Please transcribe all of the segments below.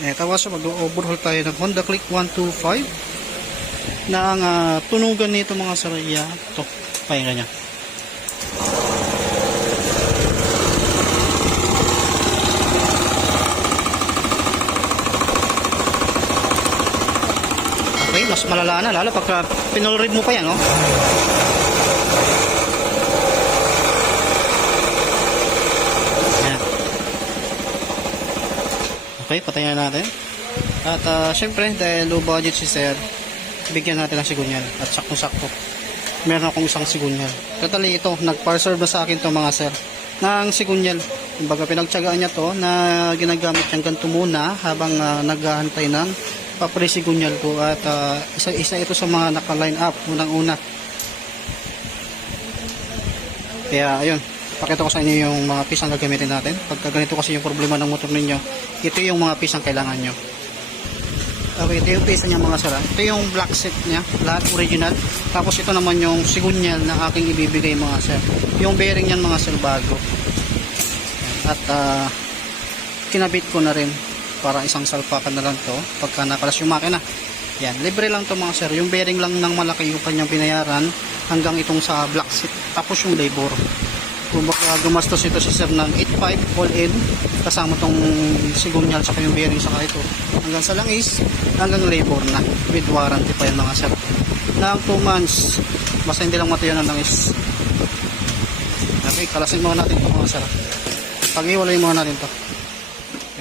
Tapos mag-overhaul tayo ng Honda Click 125 na ang tunugan nito mga saraya. Ito, pahinga niya. Okay, mas malala na, lalo pagka pinolrid mo pa yan, no? Ayan. Okay, patayin natin. At syempre, dahil low budget si sir, bigyan natin ng sigunyal. At sakto-sakto, meron akong isang sigunyal. Totally ito, nag-parserve na sa akin to mga sir ng sigunyal. Kumbaga pinagtsagaan niya to na ginagamit niyang ganito muna habang naghahantay ng papresigunyal ko. At isa ito sa mga naka-line up unang-una. Kaya ayun, pakita ko sa inyo yung mga piece ang gagamitin natin. Pagka ganito kasi yung problema ng motor ninyo, ito yung mga piece ang kailangan nyo. Okay, ito yung piece niya mga sir. Ito yung black set niya, lahat original. Tapos ito naman yung sigunyal na aking ibibigay mga sir. Yung bearing niyan mga sir bago. At kinabit ko na rin para isang salpakan na lang to pagka nakalas yung makina. Yan, libre lang to mga sir. Yung bearing lang ng malaki yung kanyang binayaran hanggang itong sa black set. Tapos yung labor. Kung baka gumastos ito si sir ng 8.5 all in kasama tong sigunyal saka yung bearing saka ito hanggang sa langis hanggang labor na with warranty pa yan mga sir ng 2 months basta hindi lang matuyo ng langis. Okay, kalasin muna natin ito mga sir. Pag-iwalay muna natin ito.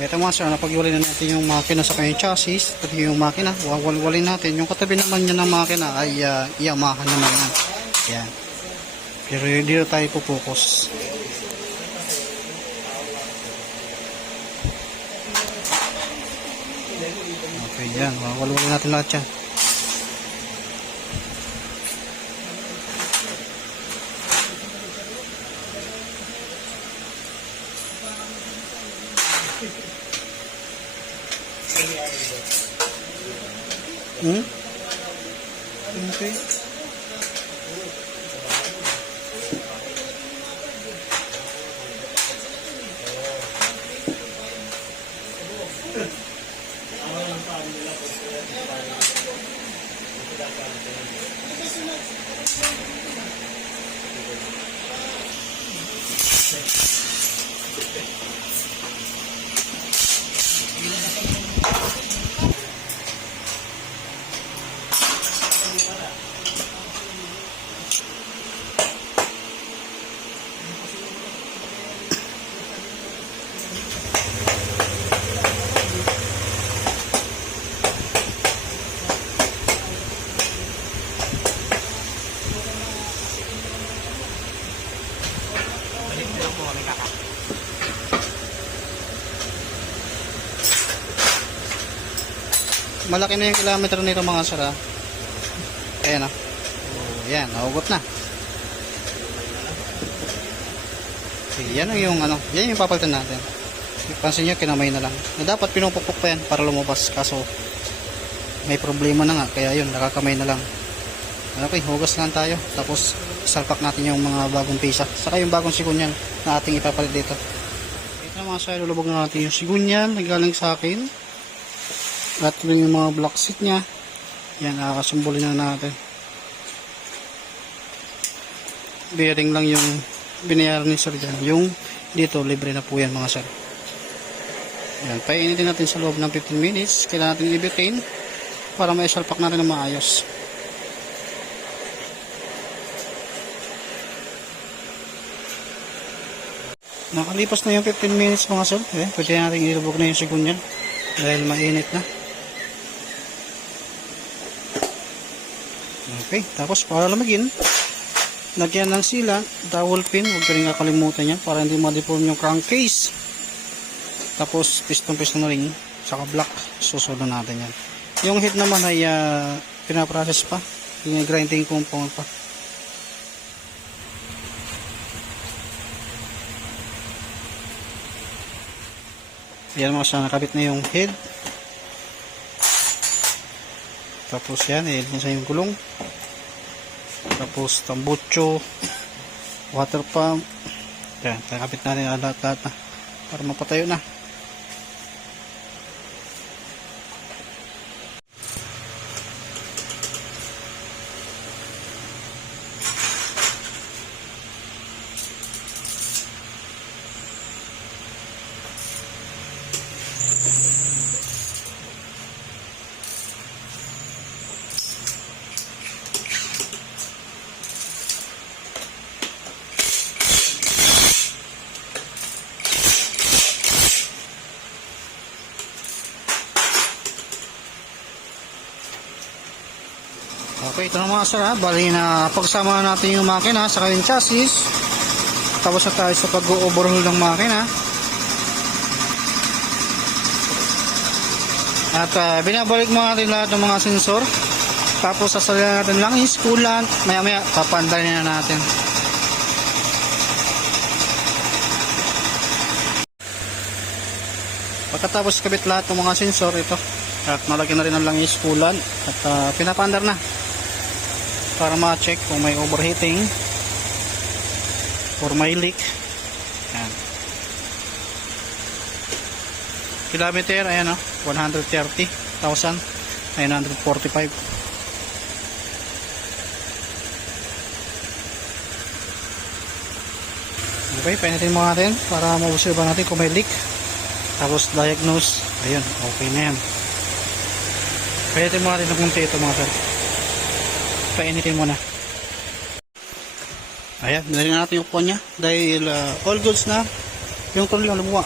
Ito mga sir, napag-iwalay na natin yung makina sa kanyang chassis at yung makina, wawalwalin natin yung katabi naman niya ng makina ay Yamaha naman yan. Yan. Pero dito tayo pupokus. Okay, yan. Wawalwalin natin lahat yan. Okay. Malaki na yung kilometer nito mga sir. Ayan Ayan, nahugot na. Okay, yan yung yan yung papalitan natin. Ipansin nyo, kinamay na lang. Na dapat pinupukpok pa yan para lumabas. Kaso may problema na nga. Kaya yun, nakakamay na lang. Okay, hugas lang tayo. Tapos salpak natin yung mga bagong pisa. Saka yung bagong sigunyal na ating ipapalit dito. Ito na mga sir, lulubog na natin yung sigunyal na galing sa akin. At yung mga block seat nya. Yan, nakakasumbolin na natin. Bearing lang yung binayaran ni sir dyan. Yung dito, libre na po yan mga sir. Yan, painitin natin sa loob ng 15 minutes. Kailangan natin i-butane para maisalpak natin na maayos. Nakalipas na yung 15 minutes mga sir. Pwede natin ilubog na yung sigunyal dahil mainit na. Okay, tapos para lamagin, lagyan ng sila, dowel pin, huwag ka rin kakalimutan yan para hindi ma-deform yung crankcase. Tapos piston na rin, saka block, susunod natin yan. Yung head naman ay pinaprocess pa, yung grinding compound pa. Yan mga siya, nakabit na yung head. Tapos yan, sa yung gulong. Tapos tambucho, water pump. Yan, nakabit natin lahat na para mapatayo na. Okay, ito na mga sir ha. Bali na pagsama natin yung makina sa yung chassis. Tapos na tayo sa pag-overhaul ng makina. At binabalik mo natin lahat ng mga sensor. Tapos sasalihan natin lang is coolant. Maya maya papandalin na natin. Pagkatapos kabit lahat ng mga sensor ito. At nalagyan na rin ng langis coolant. At pinapandar na. Para ma-check kung may overheating or may leak. Yan. Kilometer, ayan o. 130,945. Okay, painitin mo natin para ma-observe natin kung may leak. Tapos diagnose. Ayun, okay na yan. Painitin mo natin ng kunti ito mga sir. Painitin mo na. Ayan, nilagyan natin yung upuan niya. Dahil all goods na. Yung tuloy lang lumuwa.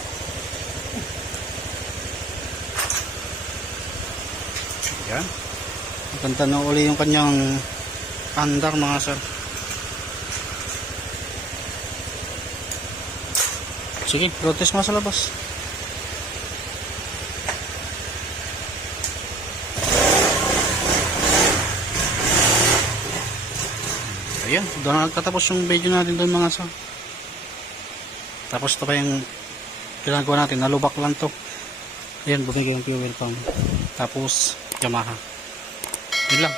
Ayan. Maganda na uli yung kanyang andar mga sir. Sige, road test mo sa labas. Ayan, doon na nagtatapos yung video natin doon mga sir. Tapos ito pa yung ginagawa natin, nalubak lang to. Ayan, bumigay yung fuel pump. Tapos Yamaha. Yun lang.